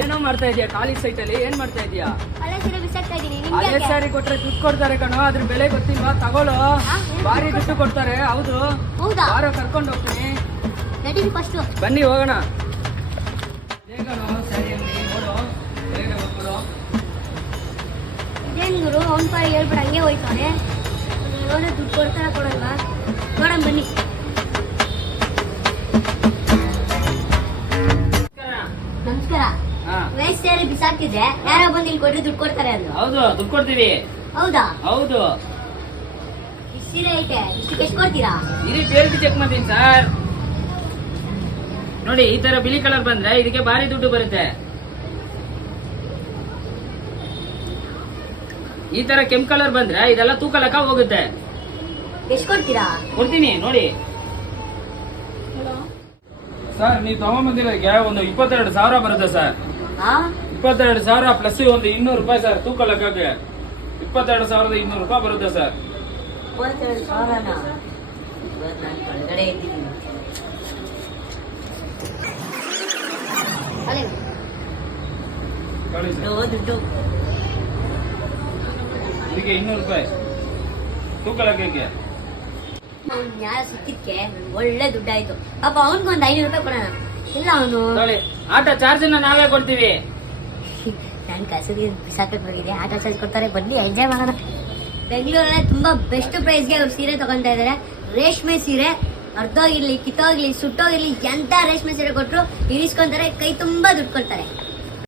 ಏನೋ ಮಾಡ್ತಾ ಇದೀಯಾ ಖಾಲಿ ಸೈಟ್ ಅಲ್ಲಿ? ಏನ್ ಮಾಡ್ತಾ ಇದೀಯಾ? ಹಳೆ ಸೀರೆ ಬಿಸಾಕ್ತಾ ಇದೀನಿ. ಅದೇ ಸಾರಿ ಕೊಟ್ರೆ ದುಡ್ಡು ಕೊಡ್ತಾರೆ ಕಣೋ, ಅದ್ರ ಬೆಲೆ ಗೊತ್ತಿಲ್ವಾ? ತಗೊಳ್ಳೋ, ಭಾರಿ ದುಡ್ಡು ಕೊಡ್ತಾರೆ. ಹೌದು, ಹೌದಾ? ಯಾರೋ ಕರ್ಕೊಂಡು ಹೋಗ್ತೀನಿ. ನಡೀರಿ ಫಸ್ಟ್. ಬನ್ನಿ ಹೋಗೋಣ. ಬೇಗನೋ ಸರಿ ಅಂಗಡಿ ನೋಡು, ಬೇಗ ಹೋಗ್ಬಿಡು. ಇದೇನ್ ಗುರು ಅವ್ನ ಪಾರಿ ಹೇಳ್ಬಿಡ ಹಂಗೆ ಹೋಯ್ತಾನೆ. ನೋಡ ದುಡ್ಡು ಕೊಡ್ತಾರ ಕೊಡಲ್ವಾ ನೋಡೋಣ ಬನ್ನಿ. ನಮಸ್ಕಾರ. ಹಾ ವೇಸ್ಟ್ ಸೇರಿ ಬಿಸಾಕ್ತಿದ್ದೆ, ಯಾರೋ ಬಂದು ಇಲ್ಲಿ ಕೊಟ್ರೆ ದುಡ್ಡು ಕೊಡ್ತಾರೆ ಅಂದ್ರು. ಹೌದು, ದುಡ್ಡು ಕೊಡ್ತೀವಿ. ಹೌದಾ? ಹೌದು. ಇಷ್ಟು ಸೀರೆ ಐತೆ, ಇಷ್ಟಕ್ಕೆ ಎಷ್ಟು ಕೊಡ್ತೀರಾ? ಇರಿ ಬೇರೆ ಚೆಕ್ ಮಾಡ್ತೀನಿ ಸರ್. ನೋಡಿ, ಈ ತರ ಬಿಳಿ ಕಲರ್ ಬಂದ್ರೆ ಇದಕ್ಕೆ ಭಾರಿ ದುಡ್ಡು ಬರುತ್ತೆ. ಈ ತರ ಕೆಂಪು ಕಲರ್ ಬಂದ್ರೆ ಇದೆಲ್ಲ ತೂಕ ಲೆಕ್ಕ ಹೋಗುತ್ತೆ. ಎಷ್ಟು ಕೊಡ್ತೀರಾ? ಕೊಡ್ತೀನಿ ನೋಡಿ ಸರ್. ನೀವು ತಗೊಂಬಂದಿರೋಕ್ಕೆ ಒಂದು 22,000 ಬರುತ್ತೆ ಸರ್. 22,000 ಪ್ಲಸ್ ಒಂದು 200 ರೂಪಾಯಿ ಸರ್ ತೂಕ ಲೆಕ್ಕಕ್ಕೆ. 22,200 ರೂಪಾಯಿ ಬರುತ್ತೆ ಸರ್. 22,000ನಾ? ನಾನು ಕೆಳಗಡೆ ಇದ್ದೀನಿ. ಅಲ್ಲೇ ಕಳಿ ಸರ್. ದುಡ್ಡು ಇದಕ್ಕೆ 200 ರೂಪಾಯಿ ತೂಕ ಲೆಕ್ಕಕ್ಕೆ. ಯಾರ ಸಿಕ್ಕಿದ್ಕೆ ಒಳ್ಳೆ ದುಡ್ಡಾಯ್ತು. ಪಾಪ ಅವನ್ಗೊಂದು 500 ರೂಪಾಯಿ ಕೊಡೋಣ. ಇಲ್ಲ ಅವನು ನೋಡಿ, ಆಟೋ ಚಾರ್ಜ್ ನಾವೇ ಕೊಡ್ತೀವಿ. ನಾನು ಕಸೂರಿ ಬಿಸಾಕಕ್ಕೆ ಹೋಗಿದೆ, ಆಟೋ ಚಾರ್ಜ್ ಕೊಡ್ತಾರೆ. ಬನ್ನಿ ಎಂಜಾಯ್ ಮಾಡೋಣ. ಬೆಂಗಳೂರಲ್ಲೇ ತುಂಬಾ ಬೆಸ್ಟ್ ಪ್ರೈಸ್ಗೆ ಅವ್ರು ಸೀರೆ ತಗೊಂತಾ ಇದಾರೆ. ರೇಷ್ಮೆ ಸೀರೆ ಅರ್ಧೋಗಿರ್ಲಿ, ಕಿತ್ತೋಗಿರ್ಲಿ, ಸುಟ್ಟೋಗಿರ್ಲಿ, ಎಂತ ರೇಷ್ಮೆ ಸೀರೆ ಕೊಟ್ಟರು ಇರಿಸ್ಕೊಂತಾರೆ. ಕೈ ತುಂಬಾ ದುಡ್ಡು ಕೊಡ್ತಾರೆ.